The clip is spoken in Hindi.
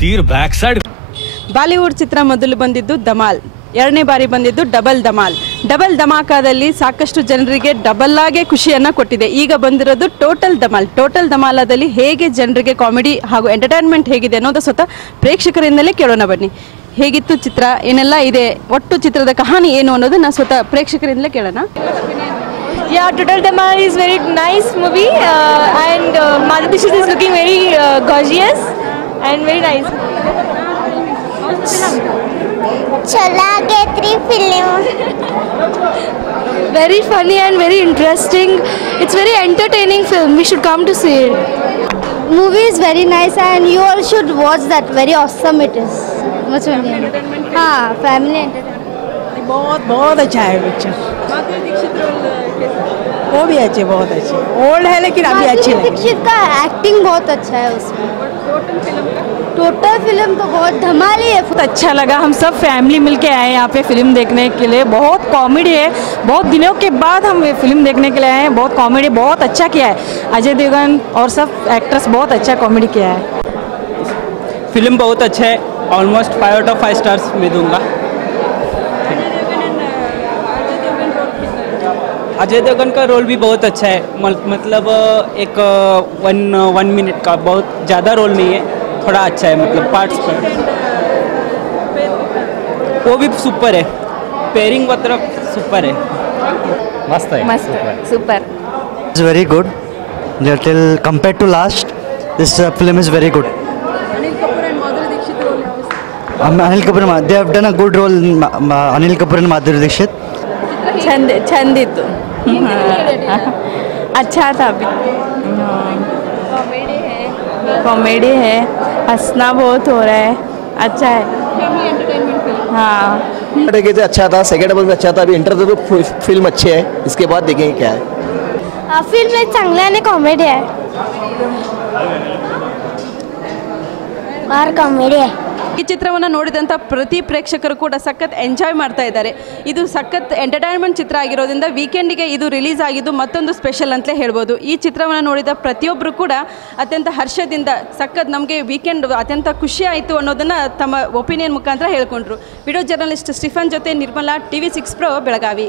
तीर बैक साइड ಬಾಲಿವುಡ್ ಚಿತ್ರ ಮೊದಲು ಬಂದಿದ್ದು ಧಮಾಲ್, ಎರಡನೇ ಬಾರಿ ಬಂದಿದ್ದು ಡಬಲ್ ಧಮಾಲ್. ಡಬಲ್ ಧಮಾಕಾದಲ್ಲಿ ಸಾಕಷ್ಟು ಜನರಿಗೆ ಡಬಲ್ ಆಗಿ ಖುಷಿಯನ್ನು ಕೊಟ್ಟಿದೆ. ಈಗ ಬಂದಿರೋದು ಟೋಟಲ್ ಧಮಾಲ್. ಟೋಟಲ್ ಧಮಾಲದಲ್ಲಿ ಹೇಗೆ ಜನರಿಗೆ ಕಾಮಿಡಿ ಹಾಗೂ ಎಂಟರ್ಟೈನ್ಮೆಂಟ್ ಹೇಗಿದೆ ಅನ್ನೋದು ಸ್ವತಃ ಪ್ರೇಕ್ಷಕರಿಂದಲೇ ಕೇಳೋಣ ಬನ್ನಿ. ಹೇಗಿತ್ತು ಚಿತ್ರ, ಏನೆಲ್ಲ ಇದೆ, ಒಟ್ಟು ಚಿತ್ರದ ಕಹಾನಿ ಏನು ಅನ್ನೋದನ್ನ ಸ್ವತಃ ಪ್ರೇಕ್ಷಕರಿಂದಲೇ ಕೇಳೋಣ. Yeah, Total Dhamal is very nice movie and Madhuri Dixit is looking very gorgeous and very nice. चला गए 3 film. Very funny and very interesting. It's very entertaining film. We should come to see it. Movie is very nice and you all should watch that. Very awesome it is. Much funny. हाँ, family entertainment. बहुत अच्छा है पिक्चर. वो भी अच्छे, बहुत अच्छे. ओल्ड है लेकिन अभी अच्छे लगे. दीक्षित का एक्टिंग बहुत अच्छा है उसमें. टोटल फिल्म तो बहुत धमाल ही है. बहुत अच्छा लगा. हम सब फैमिली मिलके आए यहाँ पे फिल्म देखने के लिए. बहुत कॉमेडी है. बहुत दिनों के बाद हम ये फिल्म देखने के लिए आए हैं. बहुत कॉमेडी, बहुत अच्छा किया है अजय देवगन और सब एक्ट्रेस. बहुत अच्छा कॉमेडी किया है. फिल्म बहुत अच्छा है. ऑलमोस्ट 5 आउट ऑफ 5 स्टार्स मैं दूंगा. अजय देवगन का रोल भी बहुत अच्छा है. मतलब एक 1 मिनट का, बहुत ज़्यादा रोल नहीं है, थोड़ा अच्छा है. मतलब पार्ट्स पर वो भी सुपर है. पेयरिंग मतलब सुपर है. मस्त है. मस्त, super. It's very good. Little compared to last, this film is very good. Anil Kapoor and they have done a good role. Anil Kapoor and Madhuri Dixit. ಚಂದಿತ್ತು. अच्छा था. कॉमेडी है, हंसना बहुत हो रहा है. अच्छा है. हाँ, अच्छा था. सेकंड डबल में अच्छा था. अभी इंटर तो फिल्म अच्छी है. इसके बाद देखेंगे क्या है. फिल्म एक चांगली आणि कॉमेडी आहे. बार कॉमेडी आहे. ಈ ಚಿತ್ರವನ್ನು ನೋಡಿದಂಥ ಪ್ರತಿ ಪ್ರೇಕ್ಷಕರು ಕೂಡ ಸಖತ್ ಎಂಜಾಯ್ ಮಾಡ್ತಾ ಇದ್ದಾರೆ. ಇದು ಸಖತ್ ಎಂಟರ್ಟೈನ್ಮೆಂಟ್ ಚಿತ್ರ ಆಗಿರೋದ್ರಿಂದ ವೀಕೆಂಡಿಗೆ ಇದು ರಿಲೀಸ್ ಆಗಿದ್ದು ಮತ್ತೊಂದು ಸ್ಪೆಷಲ್ ಅಂತಲೇ ಹೇಳ್ಬೋದು. ಈ ಚಿತ್ರವನ್ನು ನೋಡಿದ ಪ್ರತಿಯೊಬ್ಬರು ಕೂಡ ಅತ್ಯಂತ ಹರ್ಷದಿಂದ ಸಖತ್ ನಮಗೆ ವೀಕೆಂಡ್ ಅತ್ಯಂತ ಖುಷಿ ಆಯಿತು ಅನ್ನೋದನ್ನು ತಮ್ಮ ಒಪಿನಿಯನ್ ಮುಖಾಂತರ ಹೇಳ್ಕೊಂಡ್ರು. ವಿಡಿಯೋ ಜರ್ನಲಿಸ್ಟ್ ಸ್ಟಿಫನ್ ಜೊತೆ ನಿರ್ಮಲಾ, TV6 Pro, ಬೆಳಗಾವಿ.